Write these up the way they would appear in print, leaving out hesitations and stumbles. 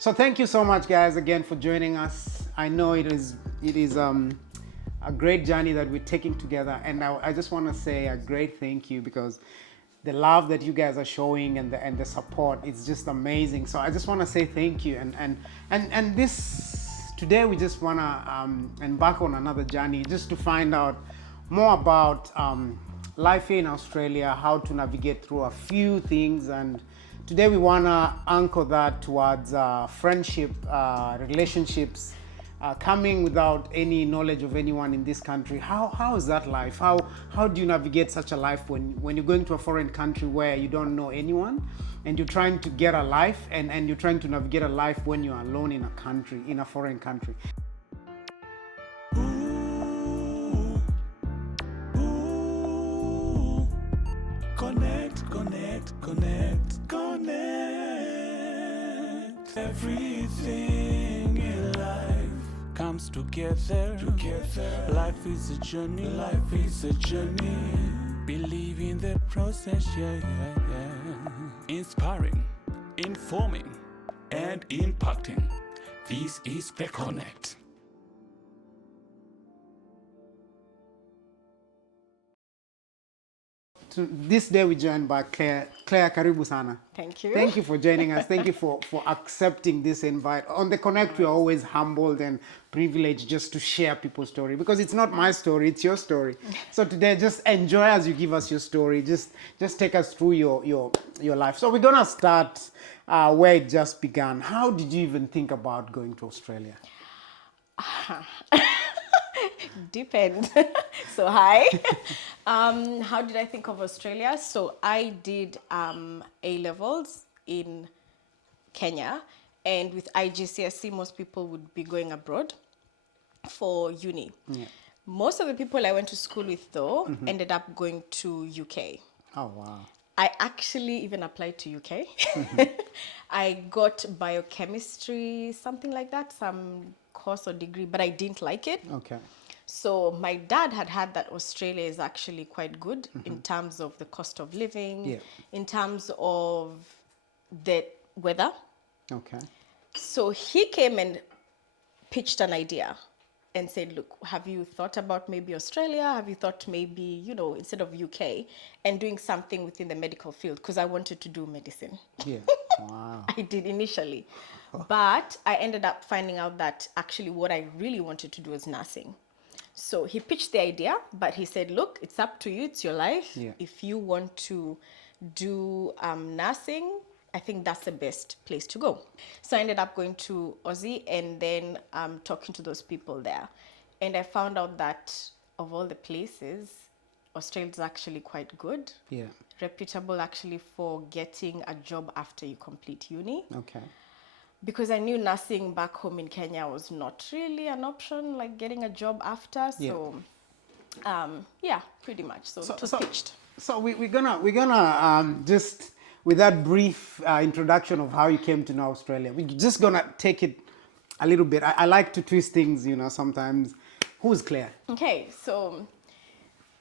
So thank you so much, guys, again for joining us. I know it is a great journey that we're taking together, and I just want to say a great thank you because the love that you guys are showing and the support is just amazing. So I just want to say thank you, and this today we just want to embark on another journey just to find out more about life here in Australia, how to navigate through a few things. And today we want to anchor that towards friendship, relationships, coming without any knowledge of anyone in this country. How is that life? How do you navigate such a life when you're going to a foreign country where you don't know anyone and you're trying to get a life, and you're trying to navigate a life when you're alone in a country, in a foreign country? Connect, connect, connect, connect. Everything in life comes together. Life is a journey. Life is a journey. Believe in the process, yeah. Inspiring, informing, and impacting. This is the Connect. This day we're joined by Claire. Claire, karibu sana. Thank you. Thank you for joining us. Thank you for accepting this invite. On the Connect, we're always humbled and privileged just to share people's story, because it's not my story, it's your story. So today, just enjoy as you give us your story. Just take us through your life. So we're gonna start where it just began. How did you even think about going to Australia? Deep end. So hi. How did I think of Australia? So I did A levels in Kenya, and with IGCSE, most people would be going abroad for uni. Yeah. Most of the people I went to school with, though, ended up going to UK. Oh wow. I actually even applied to UK. I got biochemistry, something like that, some course or degree, but I didn't like it. Okay. So my dad had that Australia is actually quite good in terms of the cost of living, Yeah. in terms of the weather. Okay. So he came and pitched an idea and said, look, have you thought about maybe Australia? Have you thought maybe, instead of UK, and doing something within the medical field? Because I wanted to do medicine. Yeah. Wow. I did initially. But I ended up finding out that actually what I really wanted to do was nursing. So he pitched the idea, but he said, look, it's up to you. It's your life. Yeah. If you want to do nursing, I think that's the best place to go. So I ended up going to Aussie and then talking to those people there. And I found out that of all the places, Australia is actually quite good. Yeah. Reputable actually for getting a job after you complete uni. Okay. Because I knew nursing back home in Kenya was not really an option, like getting a job after. So, yeah, pretty much. So it was pitched. So we're gonna just, with that brief introduction of how you came to know Australia, we're just gonna take it a little bit. I like to twist things, sometimes. Who's Claire? Okay, so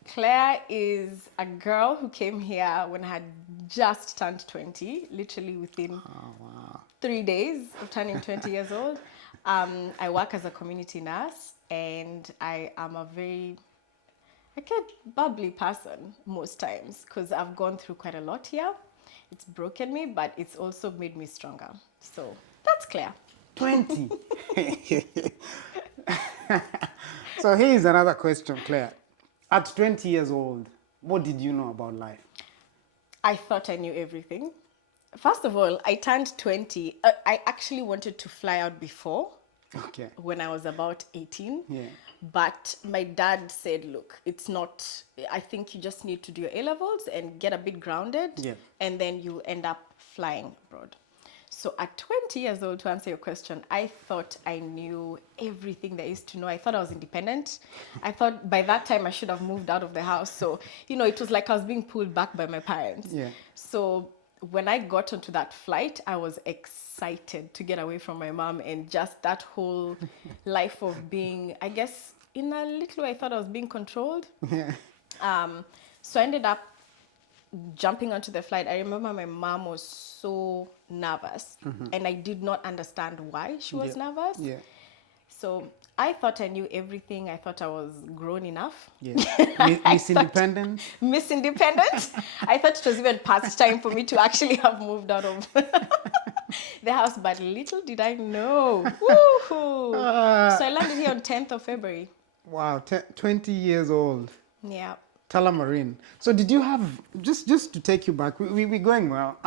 Claire is a girl who came here when I had just turned 20, literally within 3 days of turning 20 years old. I work as a community nurse, and I am a very bubbly person most times because I've gone through quite a lot here. It's broken me, but it's also made me stronger. So that's Claire. 20. So here's another question, Claire. At 20 years old, what did you know about life? I thought I knew everything. First of all, I turned 20. I actually wanted to fly out before. Okay. When I was about 18. Yeah. But my dad said, look, it's not, I think you just need to do your A levels and get a bit grounded. Yeah. And then you end up flying abroad. So at 20 years old, to answer your question, I thought I knew everything there is to know. I thought I was independent. I thought by that time I should have moved out of the house. So, it was like I was being pulled back by my parents. Yeah. So when I got onto that flight, I was excited to get away from my mom and just that whole life of being, I guess, in a little way, I thought I was being controlled. Yeah. So I ended up jumping onto the flight. I remember my mom was so nervous. And I did not understand why she was nervous. Yeah. So I thought I knew everything. I thought I was grown enough. Yeah. I Miss thought- Independent. Miss Independent. I thought it was even past time for me to actually have moved out of the house, but little did I know. Woohoo! So I landed here on 10th of February. Wow, 20 years old. Yeah. Talamarine. So did you have, just to take you back, we're going well.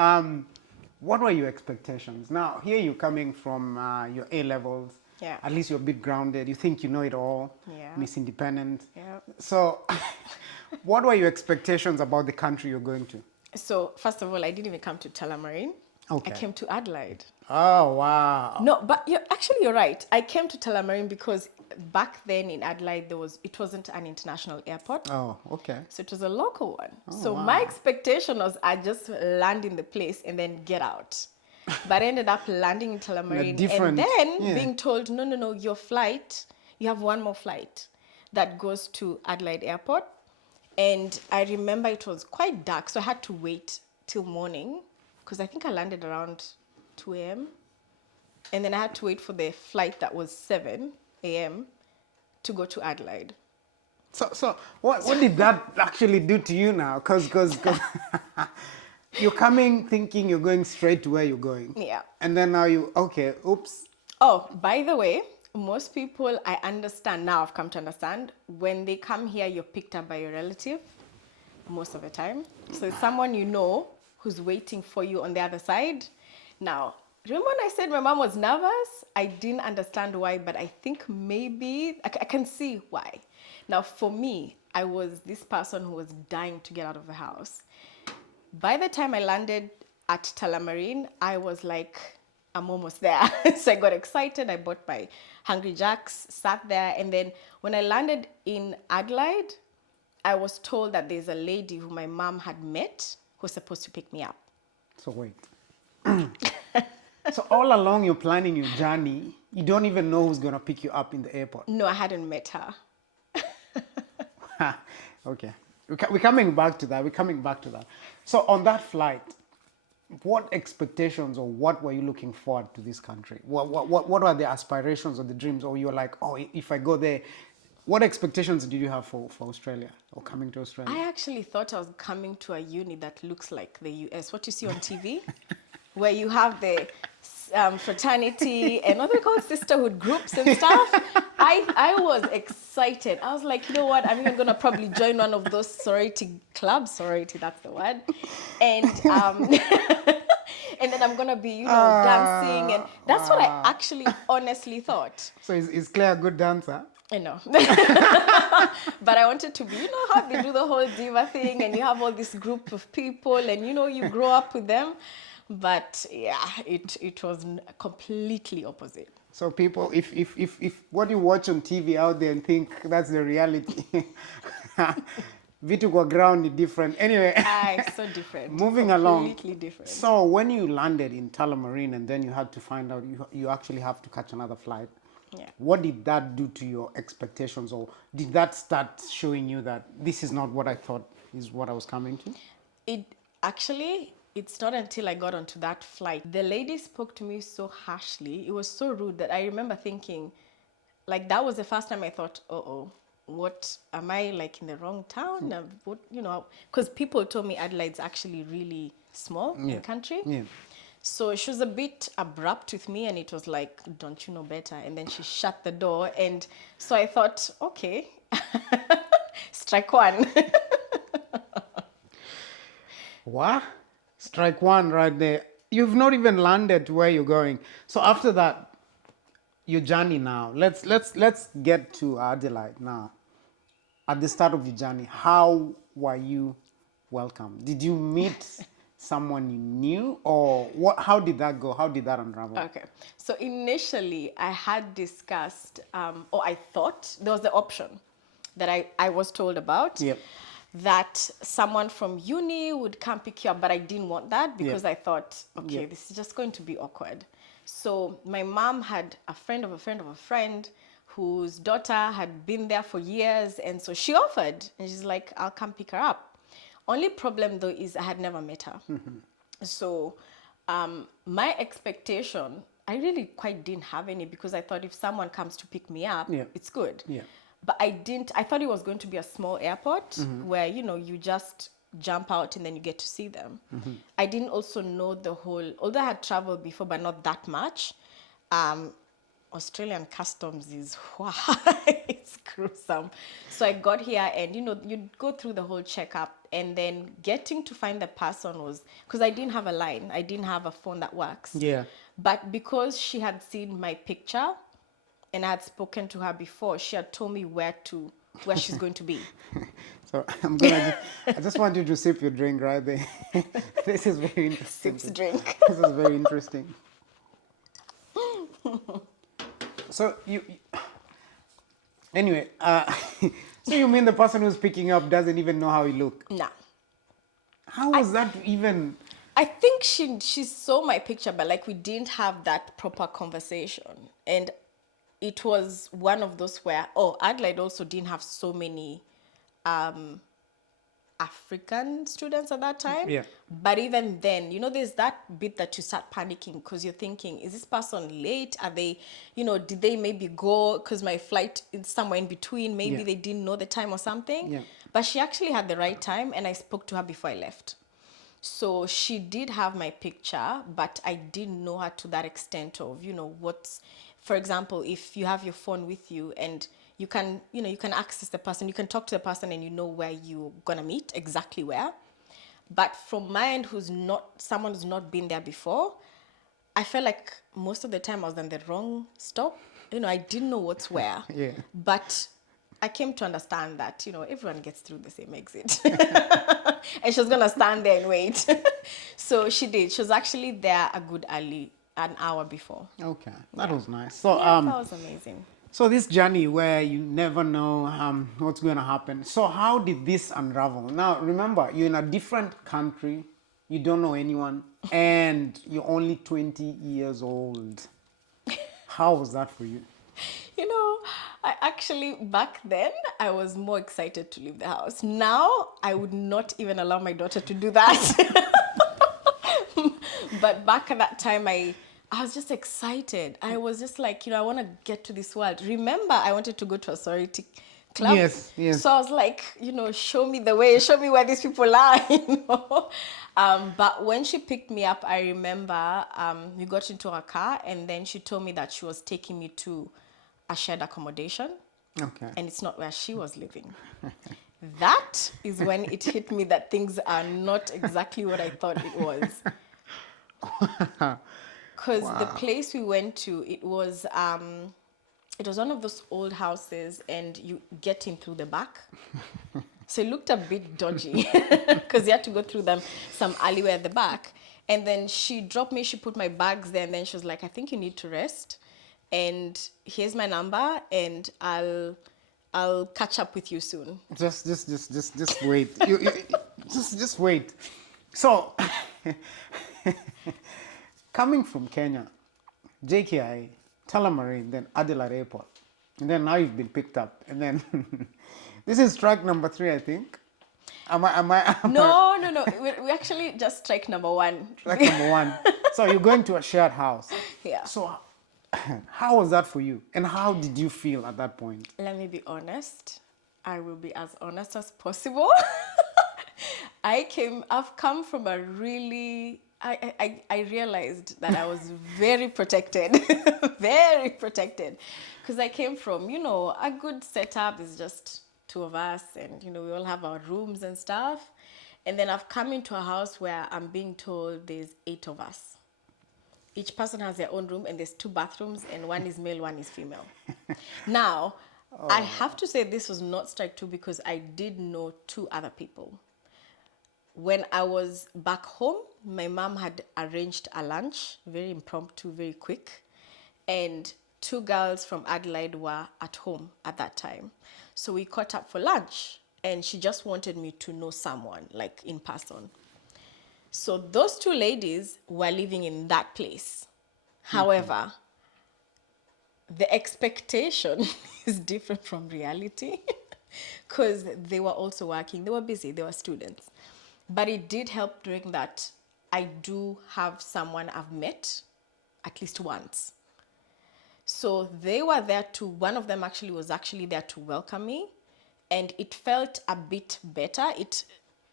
What were your expectations? Now, here you're coming from your A-levels. Yeah. At least you're a bit grounded. You think you know it all. Yeah. Miss Independent. Yeah. So what were your expectations about the country you're going to? So first of all, I didn't even come to Talamarine. Okay. I came to Adelaide. Oh, wow. No, but you're right. I came to Talamarine because back then in Adelaide it wasn't an international airport. Oh, okay. So it was a local one. So wow. my expectation was I just land in the place and then get out. But I ended up landing in Talamarine and then being told, no, your flight, you have one more flight that goes to Adelaide Airport. And I remember it was quite dark, so I had to wait till morning because I think I landed around 2 a.m. And then I had to wait for the flight that was 7 a.m. to go to Adelaide. So what did that actually do to you now? Because you're coming thinking you're going straight to where you're going. Yeah. And then now oops. Oh, by the way, most people, I understand now, I've come to understand, when they come here, you're picked up by your relative most of the time. So it's someone you know who's waiting for you on the other side. Now, remember when I said my mom was nervous? I didn't understand why, but I think maybe, I can see why. Now, for me, I was this person who was dying to get out of the house. By the time I landed at Talamarine, I was like, I'm almost there. So I got excited. I bought my Hungry Jacks, sat there. And then when I landed in Adelaide, I was told that there's a lady who my mom had met who was supposed to pick me up. So wait. So all along you're planning your journey, you don't even know who's going to pick you up in the airport. No, I hadn't met her. Okay. We're coming back to that. So on that flight, what expectations or what were you looking forward to this country? What are the aspirations or the dreams? Or you're like, oh, if I go there, what expectations did you have for Australia or coming to Australia? I actually thought I was coming to a uni that looks like the US. What you see on TV, where you have the fraternity and what they call sisterhood groups and stuff. I was excited. I was like, you know what? I'm even gonna probably join one of those sorority clubs. Sorority, that's the word. And and then I'm gonna be, dancing, and that's what I actually honestly thought. So is Clare a good dancer? I know. But I wanted to be, how they do the whole diva thing and you have all this group of people and you grow up with them. But yeah, it was completely opposite. So people, if what you watch on TV out there and think that's the reality, Vitu kwa ground is different. Anyway, It's so different. Moving along. Completely different. So when you landed in Talamarine and then you had to find out you actually have to catch another flight, Yeah. what did that do to your expectations, or did that start showing you that this is not what I thought is what I was coming to? It's not until I got onto that flight. The lady spoke to me so harshly. It was so rude that I remember thinking, like, that was the first time I thought, what, am I like in the wrong town? Because people told me Adelaide's actually really small in the country. Yeah. So she was a bit abrupt with me and it was like, don't you know better? And then she shut the door. And so I thought, okay, strike one. What? Strike one right there. You've not even landed to where you're going. So after that, your journey now. Let's get to Adelaide now. At the start of your journey, how were you welcomed? Did you meet someone you knew, or what? How did that go? How did that unravel? Okay. So initially, I had discussed, or I thought there was the option that I was told about. Yep. That someone from uni would come pick you up, but I didn't want that because I thought, okay, this is just going to be awkward. So my mom had a friend of a friend of a friend whose daughter had been there for years, and so she offered, and she's like, I'll come pick her up. Only problem though is I had never met her. So My expectation, I really quite didn't have any, because I thought if someone comes to pick me up, Yeah. it's good. Yeah. But I thought it was going to be a small airport where, you just jump out and then you get to see them. I didn't also know although I had traveled before, but not that much. Australian customs is, wow, it's gruesome. So I got here and, you go through the whole checkup, and then getting to find the person was, because I didn't have a line. I didn't have a phone that works. Yeah. But because she had seen my picture and I had spoken to her before, she had told me where she's going to be. So I just want you to sip your drink right there. This is very interesting. Sips drink. This is very interesting. So anyway, so you mean the person who's picking up doesn't even know how you look? Nah. How was that even? I think she saw my picture, but like we didn't have that proper conversation. And it was one of those where, Adelaide also didn't have so many African students at that time. Yeah. But even then, there's that bit that you start panicking, because you're thinking, is this person late? Are they, did they maybe go because my flight is somewhere in between? Maybe Yeah. they didn't know the time or something. Yeah. But she actually had the right time, and I spoke to her before I left. So she did have my picture, but I didn't know her to that extent of, for example, if you have your phone with you and you can access the person, you can talk to the person and you know where you're gonna meet, exactly where. But from my end, someone who's not been there before, I felt like most of the time I was on the wrong stop. I didn't know what's where. Yeah. But I came to understand that, everyone gets through the same exit. And she was going to stand there and wait. So she did. She was actually there an hour before. Okay, that was nice. So That was amazing. so this journey where you never know what's going to happen. So how did this unravel? Now remember, you're in a different country, you don't know anyone, and you're only 20 years old. How was that for you? I actually, back then, I was more excited to leave the house. Now, I would not even allow my daughter to do that. But back at that time, I was just excited. I was just like, I want to get to this world. Remember, I wanted to go to a sorority club. Yes, yes. So I was like, show me the way, show me where these people are, But when she picked me up, I remember we got into her car, and then she told me that she was taking me to a shared accommodation. Okay. And it's not where she was living. That is when it hit me that things are not exactly what I thought it was. Because the place we went to, it was one of those old houses, and you get in through the back. So it looked a bit dodgy because you had to go through some alleyway at the back. And then she dropped me, she put my bags there, and then she was like, I think you need to rest. And here's my number, and I'll catch up with you soon. Just wait. Just wait. So, coming from Kenya, JKI, Tullamarine, then Adelaide Airport, and then now you've been picked up, and then this is strike number 3, I think. No. We actually just strike number 1. Strike number 1. So you're going to a shared house. Yeah. So, how was that for you, and how did you feel at that point? Let me be honest. I will be as honest as possible. I've come from a really, I realized that I was very protected, very protected. Because I came from, a good setup is just 2 of us, and, we all have our rooms and stuff. And then I've come into a house where I'm being told there's 8 of us. Each person has their own room, and there's 2 bathrooms, and one is male, one is female. Now, I have to say this was not strike 2 because I did know 2 other people. When I was back home, my mom had arranged a lunch, very impromptu, very quick. And 2 girls from Adelaide were at home at that time. So we caught up for lunch, and she just wanted me to know someone, like in person. So those 2 ladies were living in that place. However, the expectation is different from reality because they were also working. They were busy. They were students. But it did help during that I do have someone I've met at least once. So they were there to, one of them actually was actually there to welcome me. And it felt a bit better.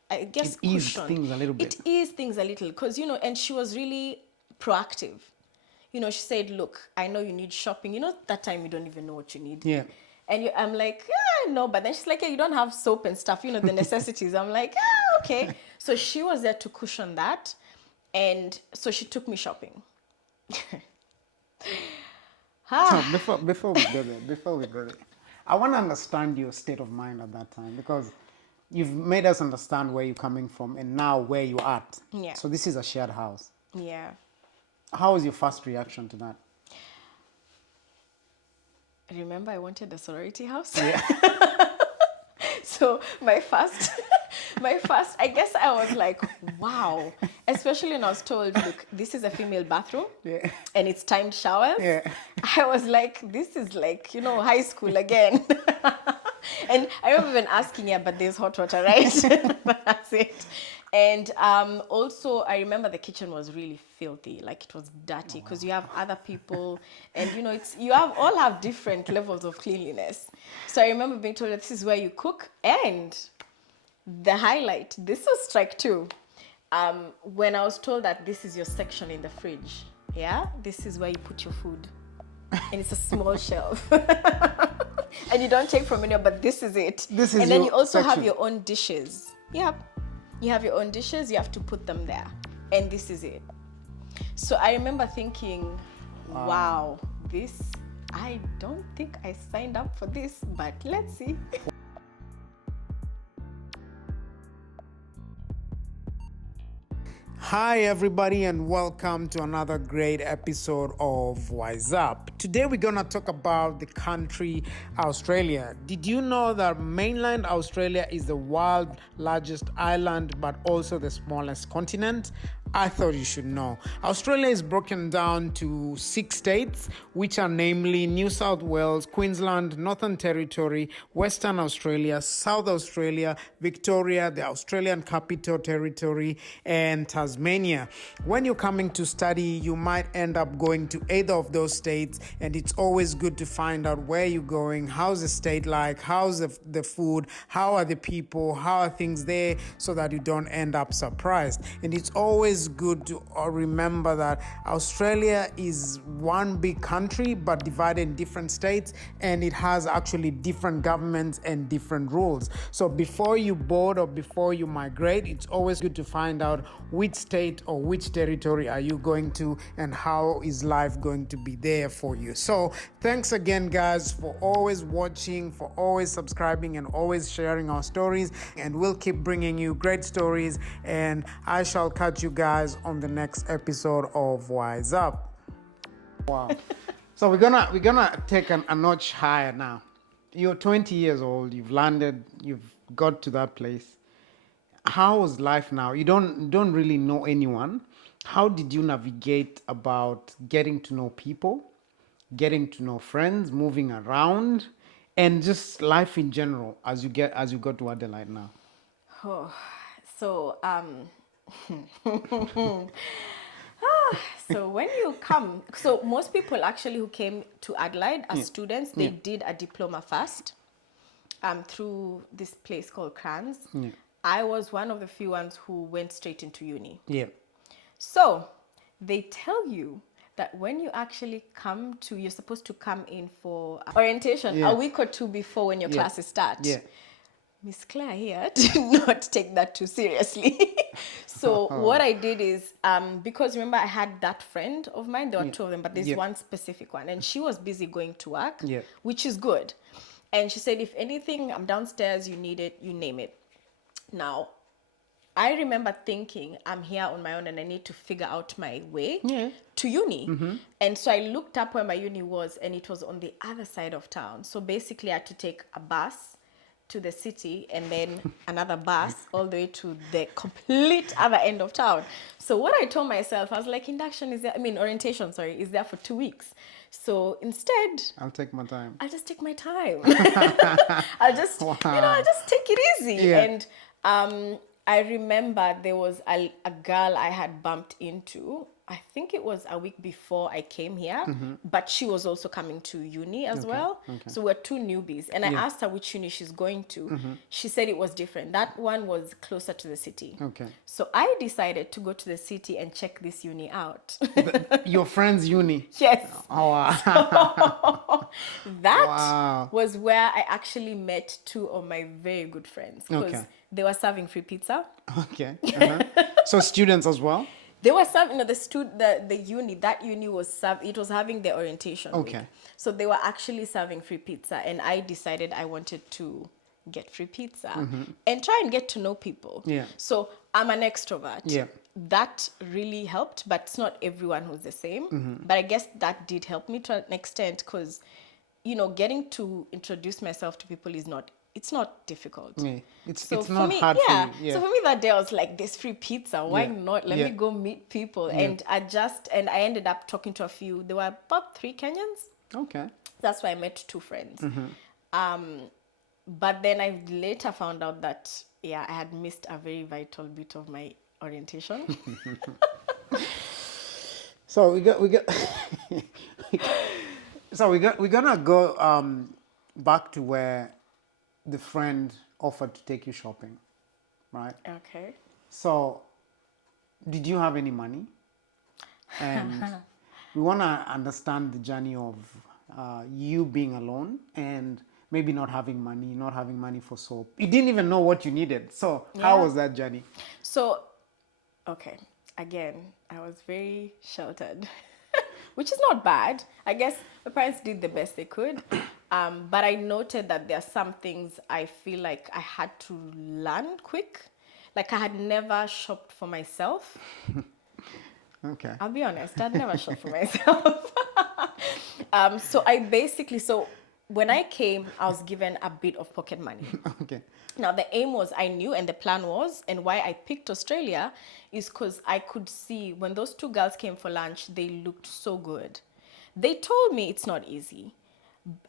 I guess, It eased cushioned. things a little bit. It eased things a little because, and she was really proactive. She said, look, I know you need shopping. That time you don't even know what you need. Yeah. And I'm like, no. But then she's like, yeah, you don't have soap and stuff, the necessities. I'm like, okay. So she was there to cushion that. And so she took me shopping. So before we go there, I want to understand your state of mind at that time, because you've made us understand where you're coming from and now where you're at. Yeah. So this is a shared house. Yeah. How was your first reaction to that? Remember, I wanted a sorority house. Yeah. So my first, I guess I was like, wow. Especially when I was told, look, this is a female bathroom. Yeah. And it's timed showers. Yeah. I was like, this is like, high school again. And I remember even asking, yeah, but there's hot water, right? That's it. And also, I remember the kitchen was really filthy, like it was dirty, because you have other people, and all have different levels of cleanliness. So I remember being told that this is where you cook, and the highlight, this was strike two. When I was told that this is your section in the fridge, yeah, this is where you put your food, and it's a small shelf. And you don't take from anywhere, but this is it. This is and then your you also section. have your own dishes. Yep. You have your own dishes, you have to put them there. And this is it. So I remember thinking, wow, I don't think I signed up for this, but let's see. Hi everybody, and welcome to another great episode of Wise Up. Today we're gonna talk about the country Australia. Did you know that mainland Australia is the world's largest island but also the smallest continent? I thought you should know. Australia is broken down to 6 states, which are namely New South Wales, Queensland, Northern Territory, Western Australia, South Australia, Victoria, the Australian Capital Territory, and Tasmania. When you're coming to study, you might end up going to either of those states, and it's always good to find out where you're going, how's the state like, how's the food, how are the people, how are things there, so that you don't end up surprised. And it's always good to remember that Australia is one big country but divided in different states, and it has actually different governments and different rules. So before you board or before you migrate, it's always good to find out which state or which territory are you going to and how is life going to be there for you. So thanks again, guys, for always watching, for always subscribing, and always sharing our stories, and we'll keep bringing you great stories, and I shall catch you guys on the next episode of Wise Up. Wow. So we're gonna take a notch higher now. You're 20 years old, you've landed, you've got to that place. How is life now? You don't really know anyone. How did you navigate about getting to know people, getting to know friends, moving around, and just life in general as you got to Adelaide now? So when you come, so most people actually who came to Adelaide as students, they did a diploma first through this place called Clare. I was one of the few ones who went straight into uni. Yeah. So they tell you that when you actually you're supposed to come in for orientation a week or two before when your classes start. Yeah. Miss Clare here did not take that too seriously. So what I did is, because remember I had that friend of mine, there were two of them, but there's one specific one, and she was busy going to work, which is good. And she said, if anything, I'm downstairs, you need it, you name it. Now, I remember thinking, I'm here on my own and I need to figure out my way to uni. And so I looked up where my uni was, and it was on the other side of town. So basically I had to take a bus to the city and then another bus all the way to the complete other end of town. So what I told myself, I was like, orientation, is there for 2 weeks. So instead, I'll take my time. I'll just take my time. I'll just take it easy. Yeah. And I remember there was a girl I had bumped into. I think it was a week before I came here, but she was also coming to uni as well. okay. So we're two newbies. And I Yeah. asked her which uni she's going to. She said it was different. That one was closer to the city. Okay. So I decided to go to the city and check this uni out. Your friend's uni. Yes. Oh, wow. That Wow. was where I actually met two of my very good friends because Okay. they were serving free pizza. Okay. Uh-huh. So students as well? They were serving, the uni, that uni was it was having their orientation week. Okay. So they were actually serving free pizza, and I decided I wanted to get free pizza and try and get to know people. Yeah. So I'm an extrovert. Yeah. That really helped, but it's not everyone who's the same. But I guess that did help me to an extent because, getting to introduce myself to people it's not difficult. Yeah. It's for not me, hard yeah. for you. Yeah. So for me that day, I was like, "There's free pizza. Why Yeah. not? Let Yeah. me go meet people." And I ended up talking to a few. There were about 3 Kenyans. Okay. That's why I met 2 friends. But then I later found out that I had missed a very vital bit of my orientation. So we're gonna go back to where the friend offered to take you shopping, right? Okay. So, did you have any money? And we want to understand the journey of you being alone and maybe not having money for soap. You didn't even know what you needed. So, how Yeah. was that journey? So, okay, again, I was very sheltered, which is not bad. I guess my parents did the best they could. But I noted that there are some things I feel like I had to learn quick. Like I had never shopped for myself. Okay. I'll be honest, I'd never shopped for myself. So when I came, I was given a bit of pocket money. Okay. Now, the aim was, I knew, and the plan was, and why I picked Australia is because I could see when those 2 girls came for lunch, they looked so good. They told me it's not easy.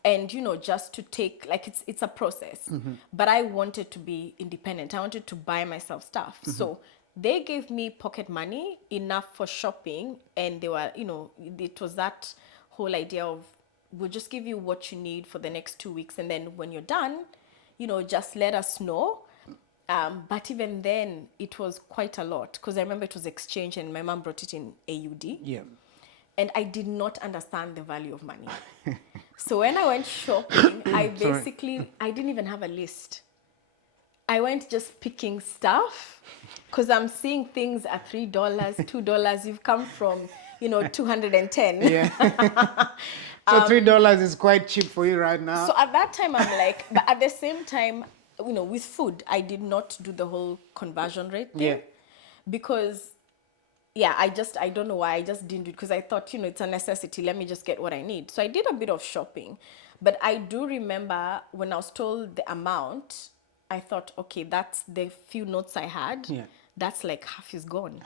And, just to take, like, it's a process. But I wanted to be independent. I wanted to buy myself stuff. So they gave me pocket money enough for shopping. And they were, it was that whole idea of, we'll just give you what you need for the next 2 weeks. And then when you're done, just let us know. But even then, it was quite a lot because I remember it was exchange and my mom brought it in AUD. Yeah. And I did not understand the value of money. So when I went shopping, I didn't even have a list. I went just picking stuff because I'm seeing things at $3, $2. You've come from, 210. Yeah. So $3 is quite cheap for you right now. So at that time, I'm like, but at the same time, with food, I did not do the whole conversion rate thing. Yeah. Because, I don't know why, I just didn't do it because I thought, it's a necessity. Let me just get what I need. So I did a bit of shopping. But I do remember when I was told the amount, I thought, okay, that's the few notes I had. Yeah. That's like half is gone.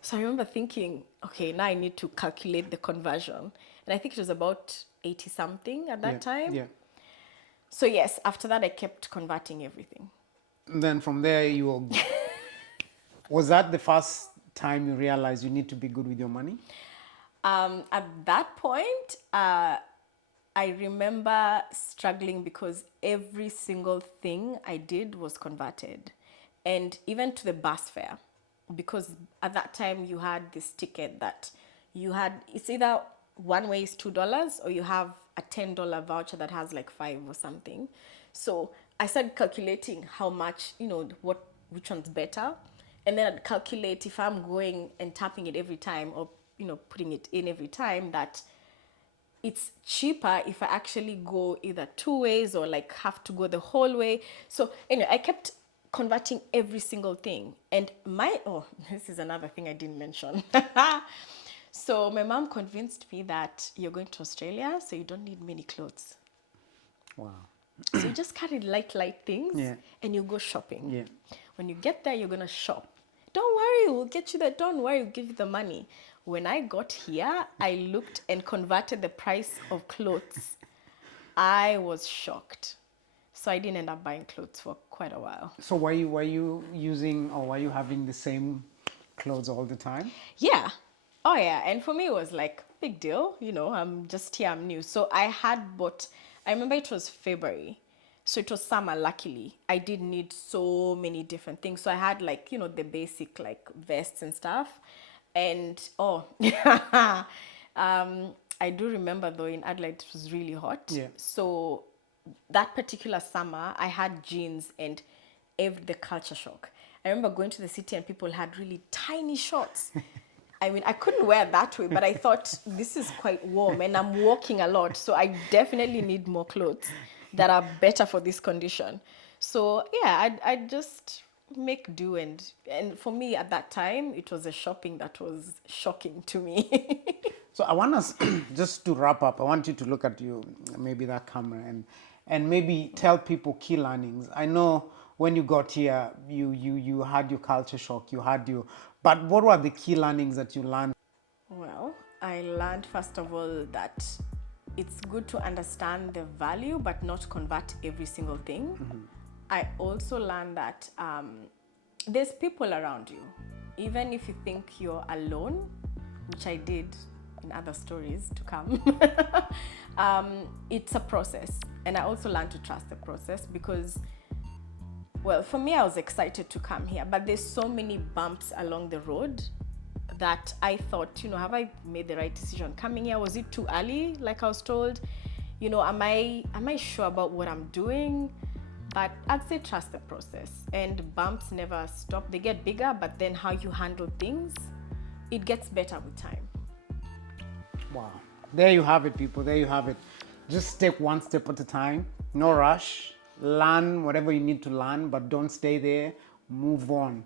So I remember thinking, okay, now I need to calculate the conversion. And I think it was about 80 something at that time. Yeah. So yes, after that, I kept converting everything. And then from there, was that the first time you realized you need to be good with your money? At that point, I remember struggling because every single thing I did was converted. And even to the bus fare, because at that time you had this ticket that it's either one way is $2 or you have a $10 voucher that has like 5 or something. So I started calculating how much, which one's better. And then I'd calculate if I'm going and tapping it every time or, putting it in every time, that it's cheaper if I actually go either 2 ways or like have to go the whole way. So anyway, I kept converting every single thing. And this is another thing I didn't mention. So my mom convinced me that you're going to Australia, so you don't need many clothes. Wow. So you just carry light things and you go shopping. Yeah. When you get there, you're going to shop. Don't worry, we'll get you there. Don't worry, we'll give you the money. When I got here, I looked and converted the price of clothes. I was shocked. So I didn't end up buying clothes for quite a while. So were you using, or were you having the same clothes all the time? Yeah. Oh yeah. And for me it was like big deal, I'm just here, I'm new. So I had bought, I remember it was February. So it was summer, luckily. I did need so many different things. So I had like, the basic like vests and stuff. And I do remember though in Adelaide it was really hot. Yeah. So that particular summer I had jeans and the culture shock. I remember going to the city and people had really tiny shorts. I mean, I couldn't wear that way, but I thought this is quite warm and I'm walking a lot. So I definitely need more clothes that are better for this condition. So yeah, I just make do. And for me at that time, it was a shopping that was shocking to me. So I want us just to wrap up. I want you to look at you, maybe that camera, and maybe tell people key learnings. I know when you got here, you had your culture shock, but what were the key learnings that you learned? Well, I learned first of all that it's good to understand the value but not convert every single thing. Mm-hmm. I also learned that there's people around you. Even if you think you're alone, which I did in other stories to come, it's a process. And I also learned to trust the process because, well, for me, I was excited to come here, but there's so many bumps along the road that I thought, have I made the right decision coming here? Was it too early, like I was told? Am I sure about what I'm doing? But I'd say trust the process. And bumps never stop. They get bigger, but then how you handle things, it gets better with time. Wow. There you have it, people. There you have it. Just take one step at a time. No rush. Learn whatever you need to learn, but don't stay there. Move on.